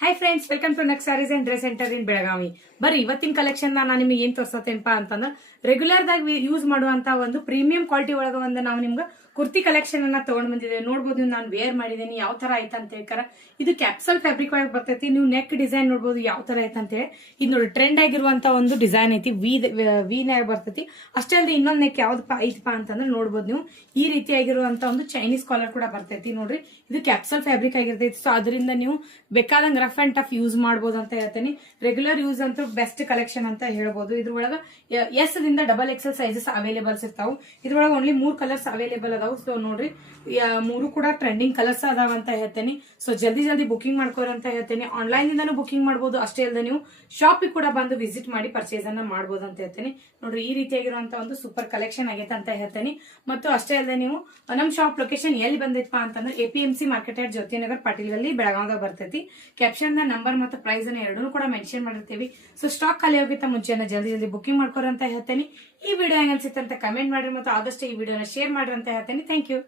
Hi friends, welcome to next sarees and dress centre in Belagavi. ಬರ್ರಿ ಇವತ್ತಿನ collection ನಾನು ನಿಮಗೆ ಏನ್ ತೋರ್ಸತ್ತೇನಪ್ಪ ಅಂತಂದ್ರೆ ರೆಗ್ಯುಲರ್ ದಾಗಿ ಯೂಸ್ ಮಾಡುವಂತ ಒಂದು ಪ್ರೀಮಿಯಂ ಕ್ವಾಲಿಟಿ ಒಳಗ ಒಂದು ನಾವು ನಿಮ್ಗೆ ಕುರ್ತಿ ಕಲೆಕ್ಷನ್ ಅನ್ನ ತಗೊಂಡ್ ಬಂದಿದ್ದೇವೆ. ನೋಡಬಹುದು, ನಾನು ವೇರ್ ಮಾಡಿದ್ದೀನಿ ಯಾವ ತರ ಆಯ್ತು ಅಂತ ಹೇಳ್ಕಾರ. ಇದು ಕ್ಯಾಪ್ಸಲ್ ಫ್ಯಾಬ್ರಿಕ್ ಒಳಗೆ ಬರ್ತೈತಿ. ನೀವು ನೆಕ್ ಡಿಸೈನ್ ನೋಡಬಹುದು ಯಾವ ತರ ಐತೆ ಅಂತ ಹೇಳಿ. ಇದು ನೋಡಿ ಟ್ರೆಂಡ್ ಆಗಿರುವಂತ ಒಂದು ಡಿಸೈನ್ ಐತಿ. ವಿ ನಾಗ ಬರ್ತೈತಿ. ಅಷ್ಟೇ ಅಲ್ಲದೆ ಇನ್ನೊಂದು ನೆಕ್ ಯಾವ್ದಪ್ಪ ಐತಪ್ಪ ಅಂತಂದ್ರೆ ನೋಡಬಹುದು ನೀವು ಈ ರೀತಿ ಆಗಿರುವಂತ ಒಂದು ಚೈನೀಸ್ ಕಾಲರ್ ಕೂಡ ಬರ್ತೈತಿ. ನೋಡ್ರಿ, ಇದು ಕ್ಯಾಪ್ಸಲ್ ಫ್ಯಾಬ್ರಿಕ್ ಆಗಿರ್ತೈತಿ. ಸೊ ಅದರಿಂದ ನೀವು ಬೇಕಾದಂಗ ರಫ್ ಅಂಡ್ ಟಫ್ ಯೂಸ್ ಮಾಡಬಹುದು ಅಂತ ಹೇಳ್ತೀನಿ. ರೆಗ್ಯುಲರ್ ಯೂಸ್ ಅಂತೂ ಬೆಸ್ಟ್ ಕಲೆಕ್ಷನ್ ಅಂತ ಹೇಳ್ಬೋದು. ಇದ್ರೊಳಗ ಎಸ್ ದಿಂದ ಡಬಲ್ ಎಕ್ಸೆಲ್ ಸೈಜಸ್ ಅವೈಲೇಬಲ್ಸ್ ಇರ್ತಾವ. ಇದ್ರೊಳಗ ಓನ್ಲಿ 3 ಕಲರ್ಸ್ ಅವೈಲೇಬಲ್ ಅದಾವ. ಸೊ ನೋಡ್ರಿ, 3 ಕೂಡ ಟ್ರೆಂಡಿಂಗ್ ಕಲರ್ಸ್ ಅದಾವ ಅಂತ ಹೇಳ್ತೇನೆ. ಸೊ ಜಲ್ದಿ ಬುಕಿಂಗ್ ಮಾಡ್ಕೋರಿ ಅಂತ ಹೇಳ್ತೇನೆ. ಆನ್ಲೈನ್ ಇಂದಾನು ಬುಕಿಂಗ್ ಮಾಡಬಹುದು. ಅಷ್ಟೇ ಅಲ್ಲದೆ ನೀವು ಶಾಪಿಗೆ ಕೂಡ ಬಂದು ವಿಸಿಟ್ ಮಾಡಿ ಪರ್ಚೇಸ್ ಅನ್ನ ಮಾಡಬಹುದು ಅಂತ ಹೇಳ್ತೇನೆ. ನೋಡ್ರಿ, ಈ ರೀತಿಯಾಗಿರುವಂತ ಒಂದು ಸೂಪರ್ ಕಲೆಕ್ಷನ್ ಆಗೈತೆ ಅಂತ ಹೇಳ್ತೇನೆ. ಮತ್ತು ಅಷ್ಟೇ ಅಲ್ಲದೆ ನೀವು ನಮ್ಮ ಶಾಪ್ ಲೊಕೇಶನ್ ಎಲ್ಲಿ ಬಂದೈತಪ್ಪ ಅಂತಂದ್ರೆ APMC ಮಾರ್ಕೆಟ್ ಯಾರ್ಡ್ ಜ್ಯೋತಿನಗರ್ ಪಾಟೀಲ್ ಬೆಳಗಾವದಾಗ ಬರ್ತೈತಿ. ಕ್ಯಾಪ್ಷನ್ ನ ನಂಬರ್ ಮತ್ತು ಪ್ರೈಸ್ ಅನ್ನ ಎರಡನ್ನೂ ಕೂಡ ಮೆನ್ಷನ್ ಮಾಡಿರ್ತೀವಿ. ಸೊ ಸ್ಟಾಕ್ ಖಾಲಿ ಹೋಗಿತ್ತ ಮುಂಚೆ ಜಲ್ದಿ ಬುಕಿಂಗ್ ಮಾಡ್ಕೋರಿ ಅಂತ ಹೇಳ್ತೇನೆ. ಈ ವಿಡಿಯೋ ಹೆಂಗ್ ಅನ್ಸುತ್ತೆ ಅಂತ ಕಮೆಂಟ್ ಮಾಡ್ರಿ ಮತ್ತು ಆದಷ್ಟು ಈ ವಿಡಿಯೋನ ಶೇರ್ ಮಾಡ್ರಿ ಅಂತ ಹೇಳ್ತೇನೆ. Thank you.